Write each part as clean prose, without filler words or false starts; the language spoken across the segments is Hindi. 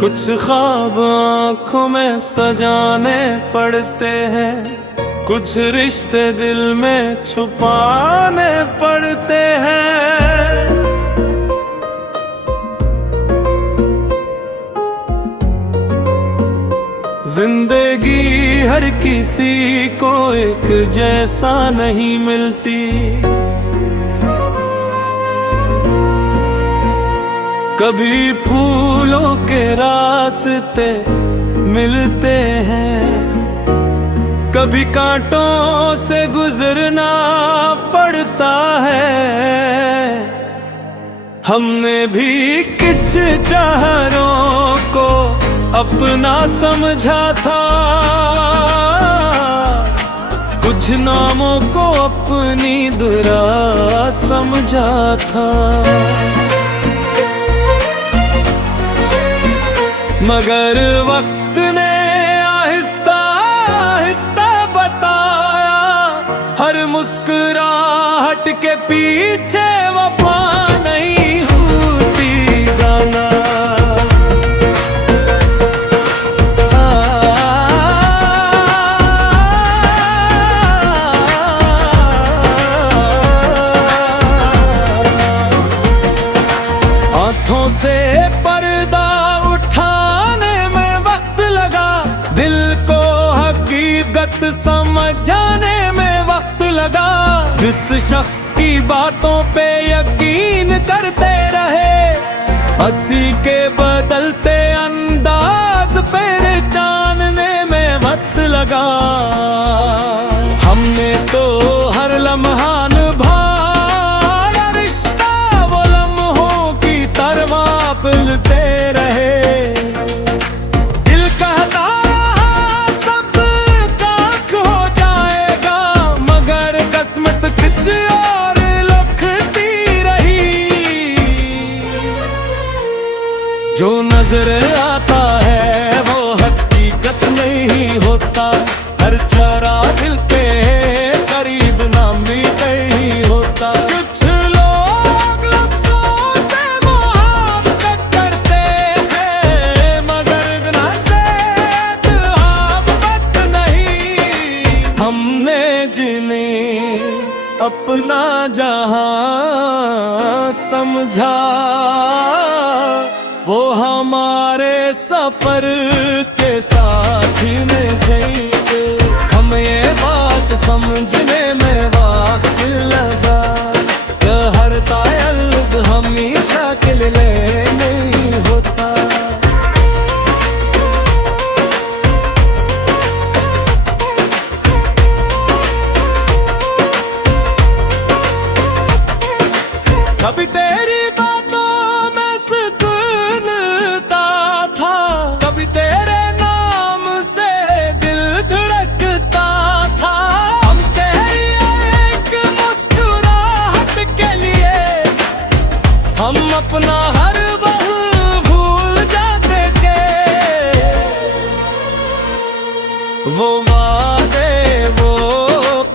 कुछ ख्वाब आँखों में सजाने पड़ते हैं, कुछ रिश्ते दिल में छुपाने पड़ते हैं। जिंदगी हर किसी को एक जैसा नहीं मिलती, कभी फूलों के रास्ते मिलते हैं, कभी कांटों से गुजरना पड़ता है। हमने भी कुछ चाहरों को अपना समझा था, कुछ नामों को अपनी दुरा समझा था। मगर वक्त ने आहिस्ता आहिस्ता बताया, हर मुस्कुराहट के पीछे वफा नहीं होती। गाना आँखों से पर्दा समझाने में वक्त लगा। जिस शख्स की बातों पे यकीन करते रहे, हंसी के बदलते अंदाज पहचानने में वक्त लगा। हमने तो हर लम्हा निभाया रिश्ता, वो लम्हों की तरवा पिलते रहे। जो नजर आता है वो हकीकत नहीं होता, हर चेहरा दिल के करीब नाम भी नहीं होता। कुछ लोग लफ्जों से मोहब्बत करते हैं, मगर बिना से मोहब्बत नहीं। हमने जिन्हें अपना जहां समझा, वो हमारे सफर के साथी में थे। हम ये बात समझने में वक्त लगा, हर ताल्लुक हमेशा के लिए नहीं होता। कभी तेरी अपना हर पल भूल जाते थे। वो वादे, वो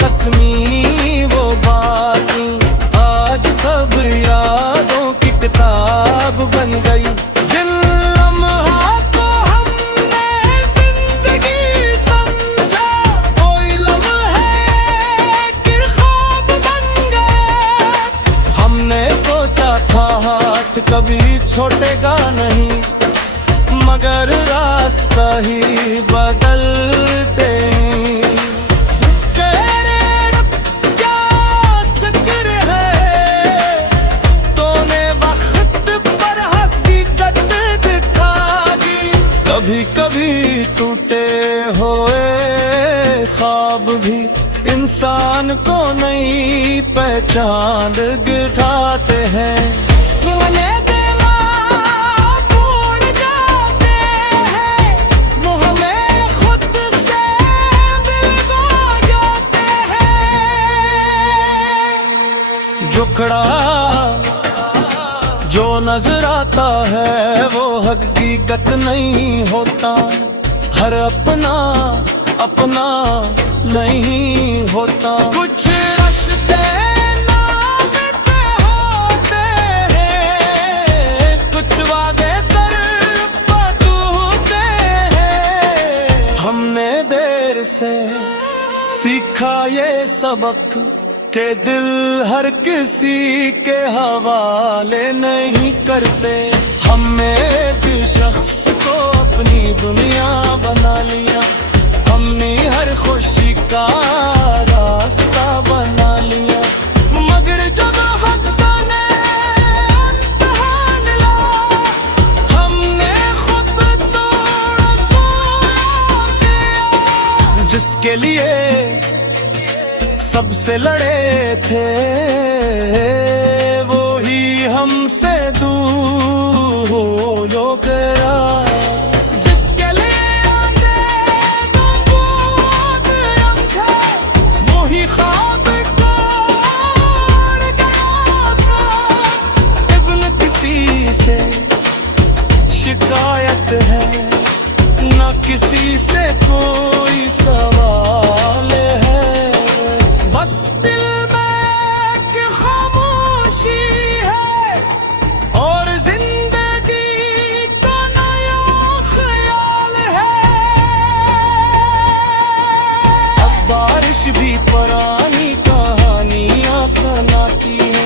कसमी, वो बातें आज सब यादों की किताब बन गई। जिन लम्हों को हमने जिंदगी समझा, कोई लम्हे कि ख्वाब बन गए। हमने सोचा था कभी छोटेगा नहीं, मगर रास्ता ही बदलते। तेरे रब क्या शुक्र है, तूने वक्त पर हकीकत दिखा दी। कभी कभी टूटे हुए ख्वाब भी इंसान को नई पहचान दिखाते हैं। जुखड़ा जो नजर आता है वो हकीकत नहीं होता, हर अपना अपना नहीं होता। कुछ रास्ते नामुमकिन होते हैं, कुछ वादे सिर्फ अधूरे हमने देर से सीखा ये सबक के दिल हर किसी के हवाले नहीं करते। हमने एक शख्स को अपनी दुनिया बना लिया, हमने हर खुशी का रास्ता बना लिया। मगर जब वक्त ने इम्तिहान ला, हमने खुद तोड़ दिया। जिसके लिए सबसे लड़े थे, वो ही हमसे दूर हो गया। जिसके लिए आगे नबूवत हम थे, वो ही ख्वाब को उड़ गया था। इब्न किसी से शिकायत है, ना किसी से कोई सवाल है। बस दिल में एक खामोशी है और जिंदगी का नया ख्याल है। अब बारिश भी पुरानी कहानियां सुनाती है,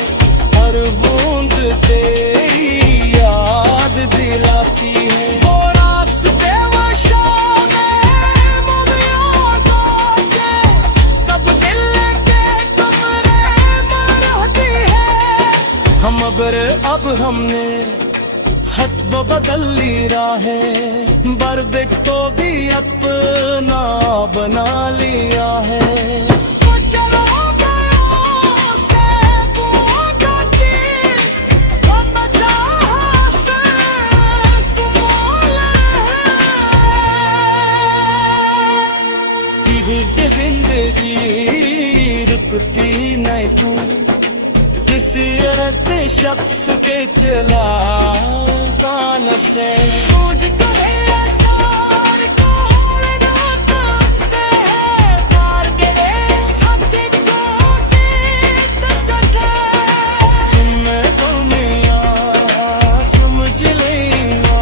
हर बूंद तेरी याद दिलाती है। वो रास्ते वो शामें मुमियों को सब दिल के कमरे में रहती है। हम अगर अब हमने खत बदल ली राहें, बर्द को भी अपना बना लिया है। वो चलो गया से पूछा थी, वो बचा से संभाला है। जिंदगी रुकती नहीं तू, किसी औरत शख्स के चला कान से। मुझको भी आसार को होना करते हैं, मार गिरे हक को की सके। तुम्हें दुनिया समझ लेना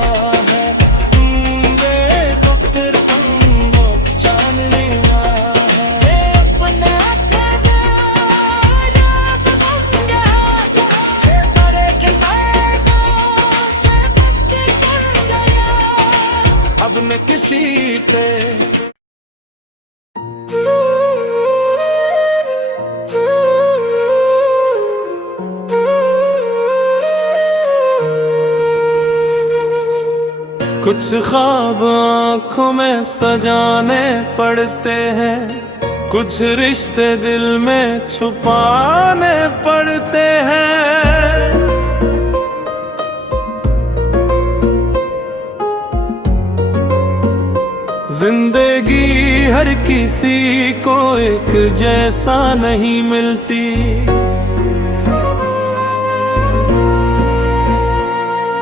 है, तुम देखो फिर तुम जान लेना है। अपने अब न किसी पे कुछ ख्वाब आँखों में सजाने पड़ते हैं, कुछ रिश्ते दिल में छुपाने पड़ते हैं। जिंदगी हर किसी को एक जैसा नहीं मिलती,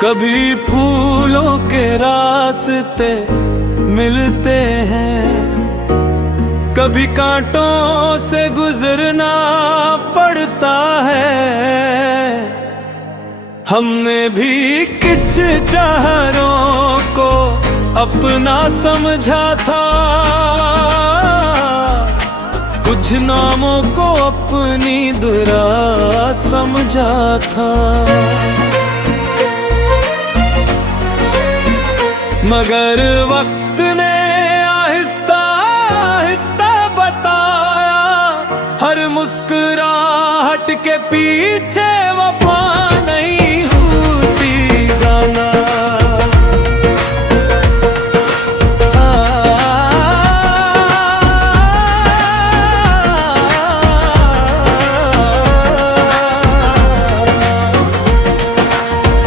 कभी फूलों के रास्ते मिलते हैं, कभी कांटों से गुजरना पड़ता है। हमने भी कुछ चाहरों को अपना समझा था, कुछ नामों को अपनी दुरा समझा था। मगर वक्त ने आहिस्ता आहिस्ता बताया, हर मुस्कुराहट के पीछे वफा नहीं होती। गाना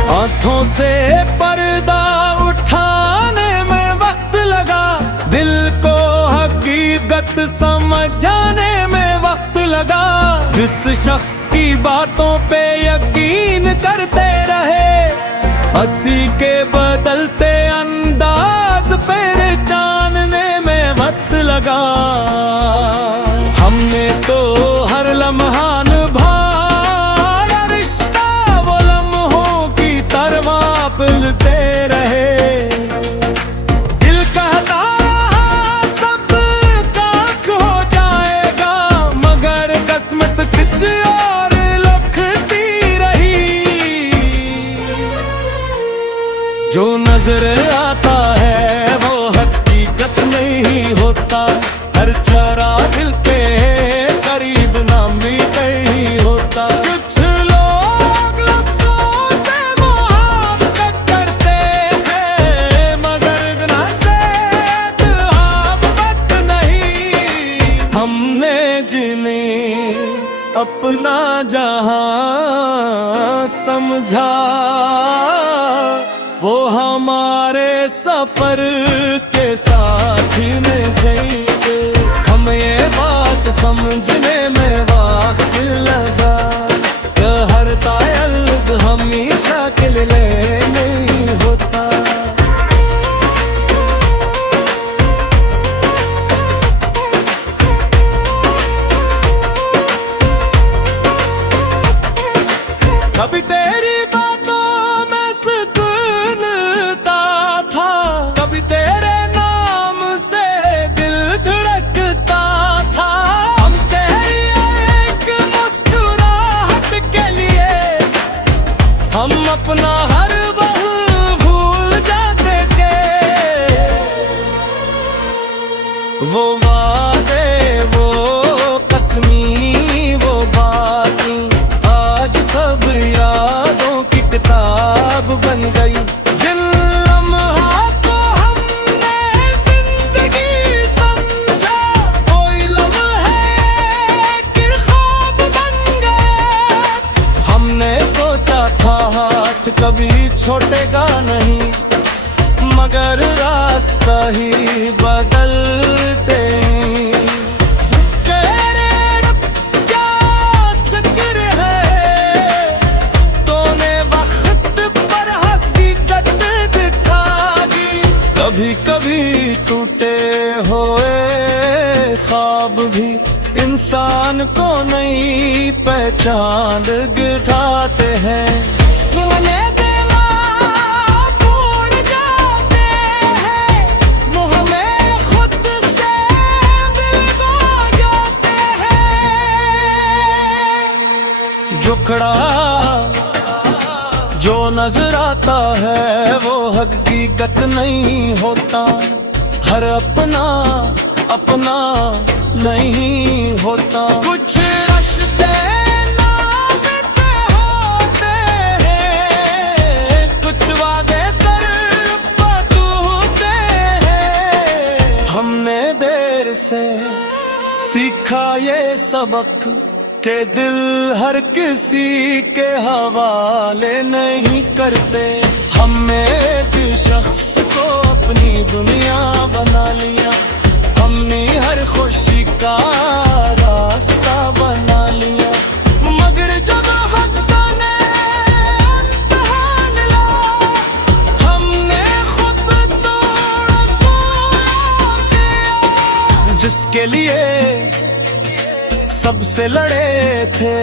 हाथों से पर्दा उठाने में वक्त लगा, दिल को हकीकत समझाने में वक्त लगा। जिस शख्स की बातों पे यकीन करते रहे, हंसी के बदलते अंदाज पहचानने में वक्त लगा। हमने तो हर लम्हा निभाया रिश्ता, वो लम्हों की तरह पिलते रहे। दिल कहता रहा होता, हर चरा दिल के करीब नाम भी कहीं होता। कुछ लोग लफ्जों से मोहब्बत करते हैं, मगर बिना से मोहब्बत नहीं। हमने जिन्हें अपना जहां समझा, वो हमारे सफर के साथी में गई। हमें ये बात समझने में वक्त लगा, हर तायल्ब हमेशा के लिए नहीं होता। कभी तेरी बातों में सुकूनता था, कभी तेरे नाम से दिल धड़कता था। हम तेरी एक मुस्कुराहट के लिए हम अपना हर पल भूल जाते थे। वो वादे, वो कसमी, वो बातें आज सब यादों की किताब बन गई। जिन लम्हात को हमने जिंदगी समझा, कोई लम्हे कि ख्वाब बन गए। हमने सोचा था हाथ कभी छोड़ेगा नहीं, मगर रास्ता ही बदलते। कभी कभी टूटे हुए ख्वाब भी इंसान को नई पहचान दिखाते हैं। भूल जाते हैं, वो हमें खुद से मिलवा जाते हैं। जो खड़ा जो नजर आता है वो हकीकत नहीं होता, हर अपना अपना नहीं होता। कुछ रास्ते नामुमकिन होते हैं, कुछ वादे सिर्फ अधूरे हैं। हमने देर से सीखा ये सबक के दिल हर किसी के हवाले नहीं करते। हमने एक शख्स को अपनी दुनिया बना लिया, हमने हर खुशी का रास्ता बना लिया। मगर जब वक्त ने इम्तिहान ला, हमने खुद तोड़ दिया। जिसके लिए सबसे लड़े थे,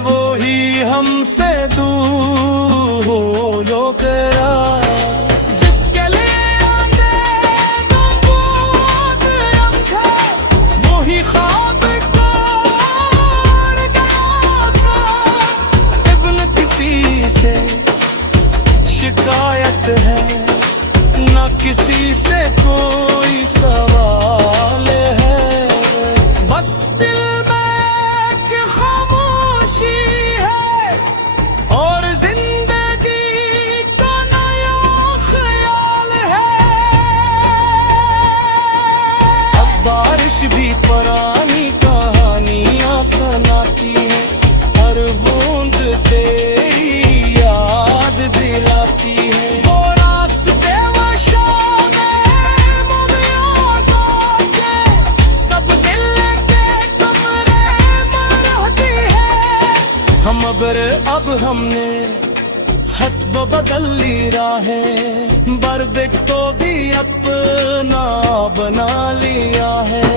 वो ही हमसे दूर हो गया। जिसके लिए वो ही ख्वाब को उड़ गया। इब्न किसी से शिकायत है, न किसी से कोई सवाल है। बस दिल में एक खामोशी है और जिंदगी का नया ख्याल है। अब बारिश भी पुरानी कहानियां सुनाती है, हर बूंद तेरी याद दिलाती है। वो रास्ते वो शामें मुमियों के सब दिल हम अब हमने खत बदल ली राहें, बर्द तो भी अपना बना लिया है।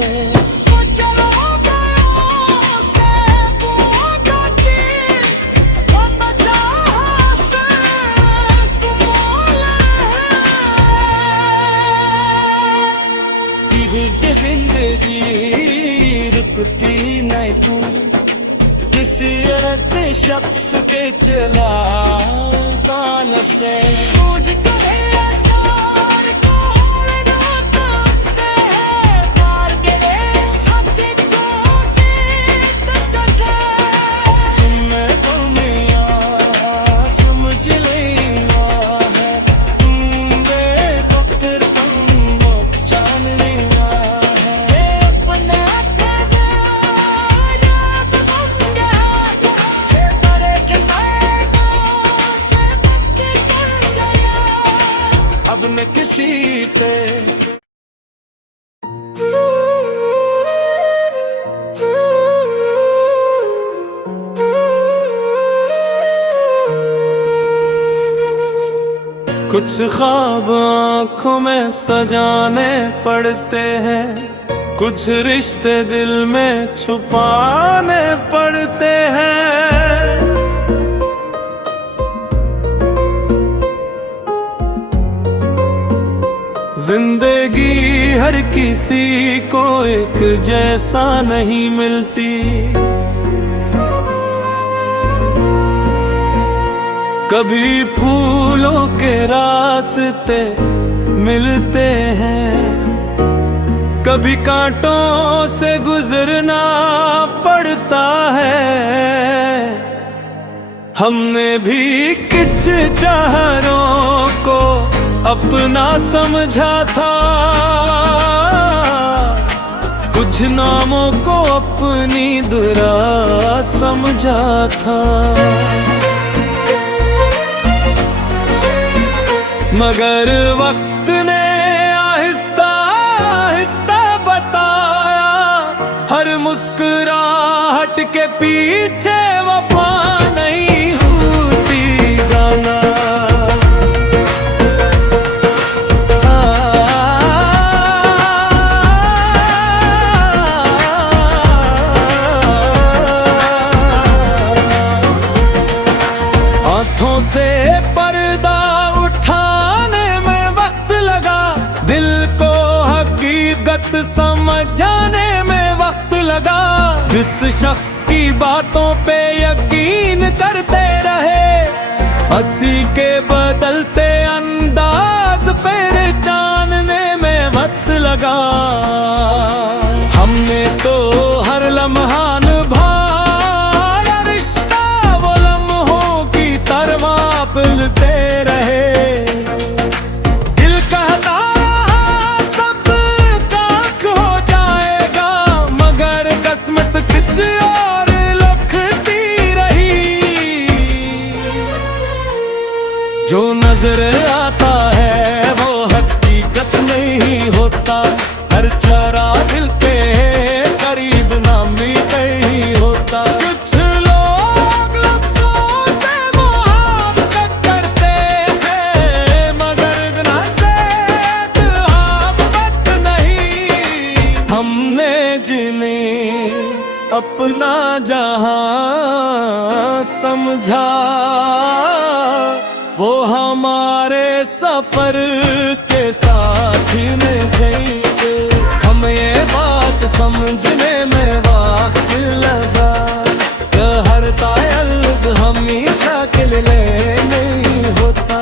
जिंदगी रुकती नहीं तू किसी अर्थ शख्स के चला कान से। मुझको कुछ ख्वाब आँखों में सजाने पड़ते हैं, कुछ रिश्ते दिल में छुपाने पड़ते हैं। जिंदगी हर किसी को एक जैसा नहीं मिलती, कभी फूलों के रास्ते मिलते हैं, कभी कांटों से गुजरना पड़ता है। हमने भी कुछ चाहरों को अपना समझा था, कुछ नामों को अपनी दुरा समझा था। मगर वक्त ने आहिस्ता आहिस्ता बताया, हर मुस्कुराहट के पीछे वफा नहीं होती। गाना हाथों से पर्दा समझाने में वक्त लगा। जिस शख्स की बातों पे यकीन करते रहे, हंसी के बदलते अंदाज पहचानने में वक्त लगा। हमने तो हर लम्हा निभाया रिश्ता, वो लम्हों की तरवा पिलते रहे। और लखती रही, जो नजर आता है वो हकीकत नहीं होता। हर चेहरा दिल के करीब नामी नहीं होता। कुछ लोग लफ्ज़ों से मोहब्बत करते हैं, मगर बिना से मोहब्बत नहीं। हमने जिन्हें अपना जहां समझा, वो हमारे सफर के साथी में थे। हमें ये बात समझने में वक्त लगा, हर तायल्द हमेशा के लिए नहीं होता।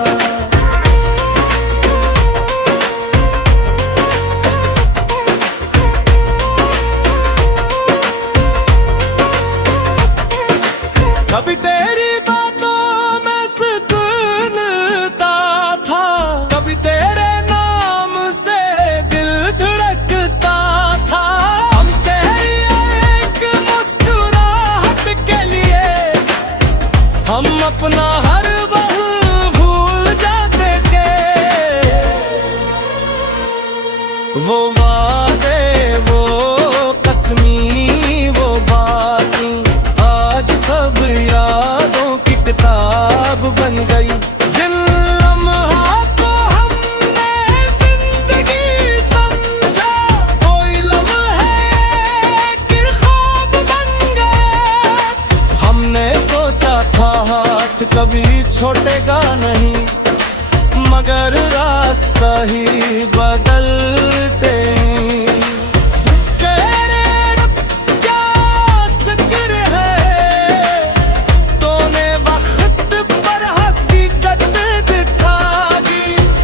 कभी तेरी बातों में सुकूनता था, कभी तेरे नाम से दिल धड़कता था। हम तेरी एक मुस्कुराहट के लिए हम अपना हर पल भूल जाते थे। वो वादे, वो कसमी, वो बातें आज सब यादों की किताब बन गई। जिन लम्हों को हमने जिंदगी समझा, कोई लम्हे कि ख्वाब बन गए। हमने सोचा था हाथ कभी छोड़ेगा नहीं, मगर रास्ता ही बदलते।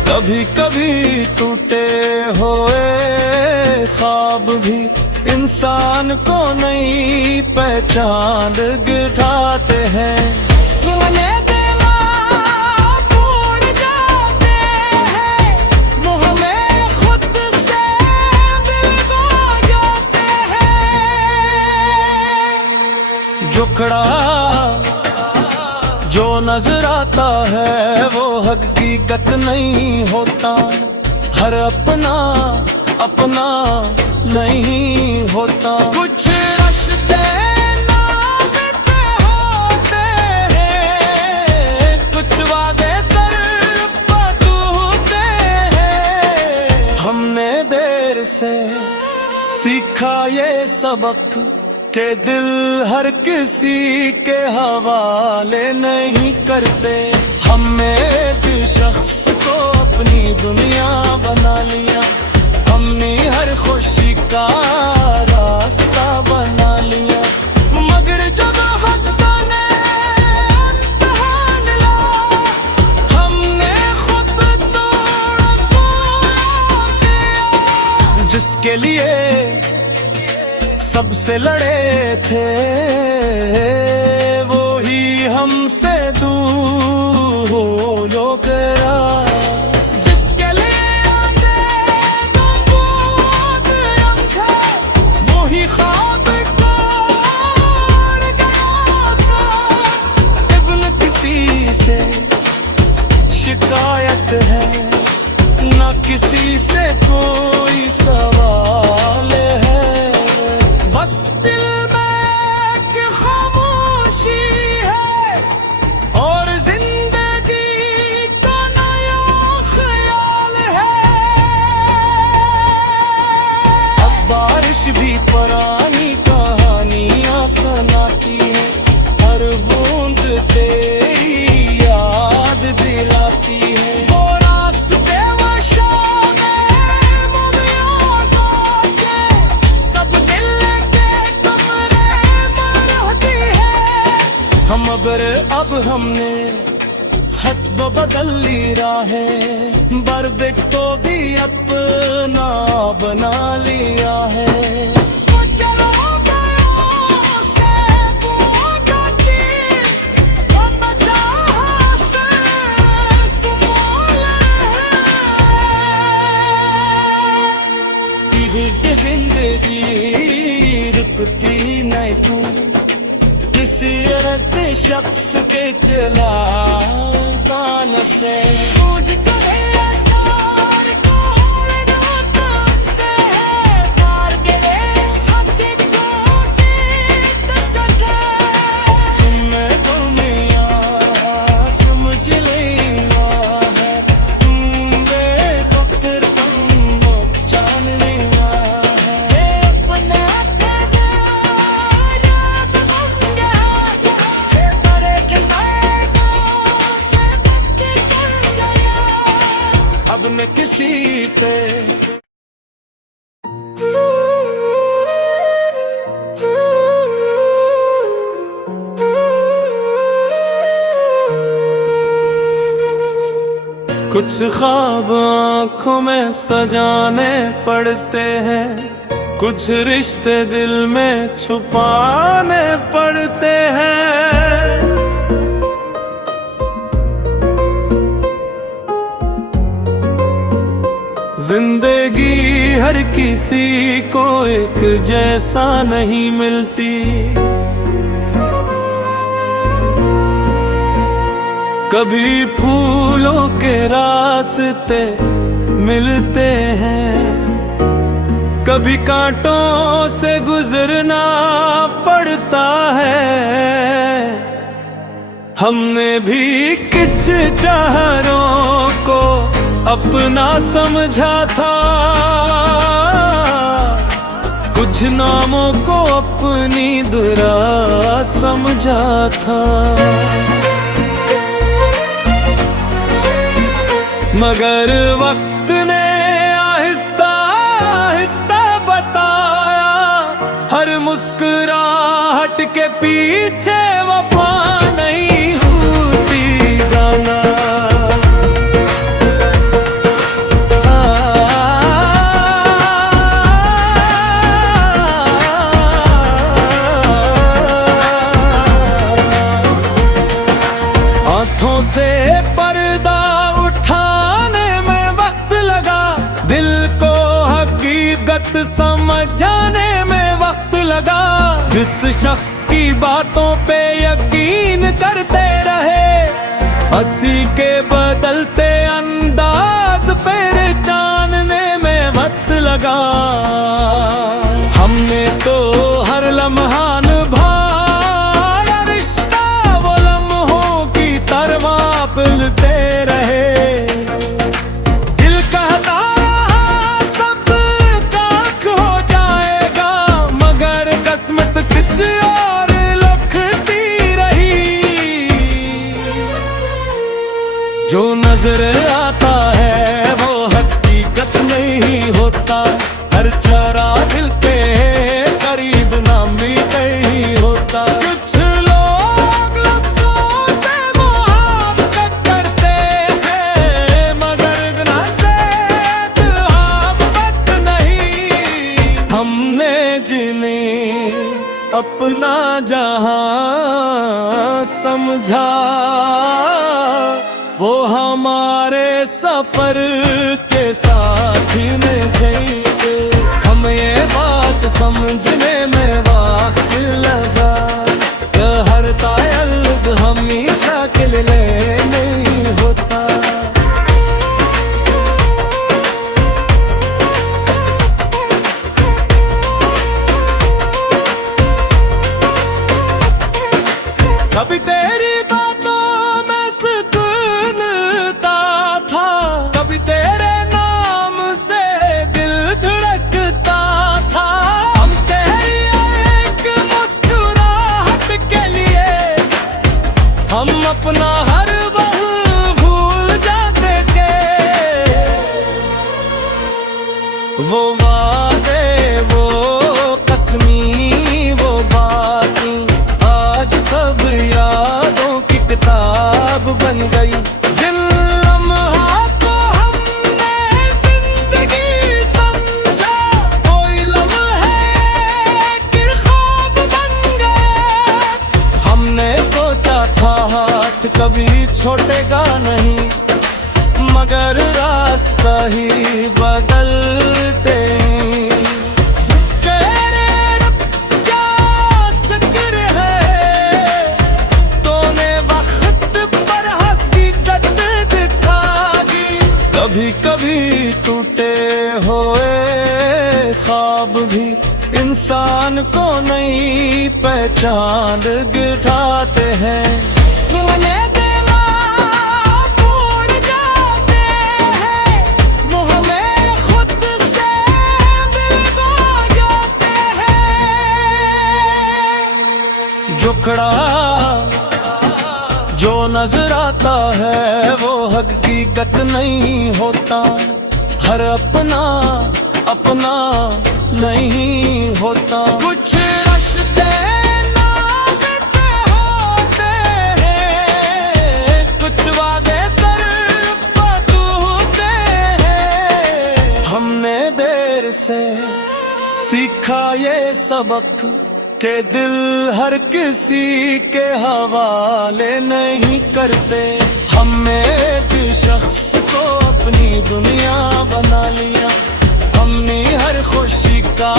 कभी कभी टूटे हुए ख्वाब भी इंसान को नई पहचान दिखाते हैं। वो हमें खुद से दिल को जाते हैं। जुकड़ा जो नजर आता है वो हकीकत नहीं होता। हर अपना अपना नहीं होता। कुछ रास्ते नामुमकिन होते हैं, कुछ वादे सिर्फ तू तेरे से सीखा ये सबक के दिल हर किसी के हवाले नहीं करते। हमने एक शख्स को अपनी दुनिया बना लिया, हमने हर खुशी का रास्ता बना लिया। मगर जब हक ने इम्तिहान ला, हमने खुद तोड़ दिया। जिसके लिए सबसे लड़े थे वो ही हमसे दूर हो गया। जिसके लिए आगे नबूद रखा वो ही ख्वाब को उड़ गया। इब्न किसी से शिकायत है ना किसी से कोई सवाल है। बस दिल में एक खामोशी है और जिंदगी का नया ख्याल है। अब बारिश भी पुरानी कहानियां सुनाती है, हर बूंद तेरी याद दिलाती है। वो रास्ते वो शामें मूवियों के सब दिल हम अब हमने खत बदल ली राहें, बर्द को भी अपना बना लिया है। जिंदगी रुकती नहीं तू किसी औरत शख्स के चला तान से। मुझको आसार को रोकते हैं, मार गिरे हक को सके। तुम्हें दुनिया समझ लेना है, देखो फिर तुम जान लेना है। अपना अब न किसी पे कुछ ख्वाब आँखों में सजाने पड़ते हैं, कुछ रिश्ते दिल में छुपाने पड़ते हैं। जिंदगी हर किसी को एक जैसा नहीं मिलती, कभी फूलों के रास्ते मिलते हैं, कभी कांटों से गुजरना पड़ता है। हमने भी कुछ चाहरों को अपना समझा था, कुछ नामों को अपनी दुरा समझा था। मगर वक्त ने आहिस्ता आहिस्ता बताया, हर मुस्कुराहट के पीछे वफा नहीं होती गाना। हाथों से पर्दा उठाने में वक्त लगा, दिल को हकीकत समझाने में वक्त लगा। जिस शख्स की बातों पे यकीन करते रहे, हंसी के बदलते अंदाज पहचानने में वक्त लगा। हमने तो हर लम्हा निभाया रिश्ता, वो लम्हों की तरवा पिलते रहे। दिल कहता रहा सब चरा दिल के करीब नामी कहीं होता। कुछ लोग लफ्जों से मोहब्बत करते हैं मगर गुना से मोहब्बत नहीं। हमने जिन्हें अपना जहां समझा वो हमारे सफर के साथी में थे। हम ये बात समझने में वक्त लगा कि हर ताल्लुक हमेशा के लिए नहीं होता। कभी तेरी बातों में सुकूनता था, कभी तेरे नाम से दिल धड़कता था। हम तेरी एक मुस्कुराहट के लिए हम अपना हर पल भूल जाते थे। वो वादे वो कसमी वो बातें आज सब यादों की किताब बन गई। जिन लम्हात को हमने जिंदगी समझा कोई लम्हे कि ख्वाब बन गए। हमने सोचा था हाथ कभी छोड़ेगा नहीं मगर रास्ता ही बदलते। कभी कभी टूटे हुए ख्वाब भी इंसान को नई पहचान दिखाते हैं। मिलने देना भूल जाते हैं वो हमें खुद से दिल को जाते हैं। जुकड़ा जो नजर आता है वो हकीकत नहीं होता। हर अपना अपना नहीं होता। कुछ रिश्ते नाते होते हैं कुछ वादे सिर्फ अधूरे हैं। हमने देर से सीखा ये सबक के दिल हर किसी के हवाले नहीं करते। हमने भी शख्स को अपनी दुनिया बना लिया। हमने हर खुशी का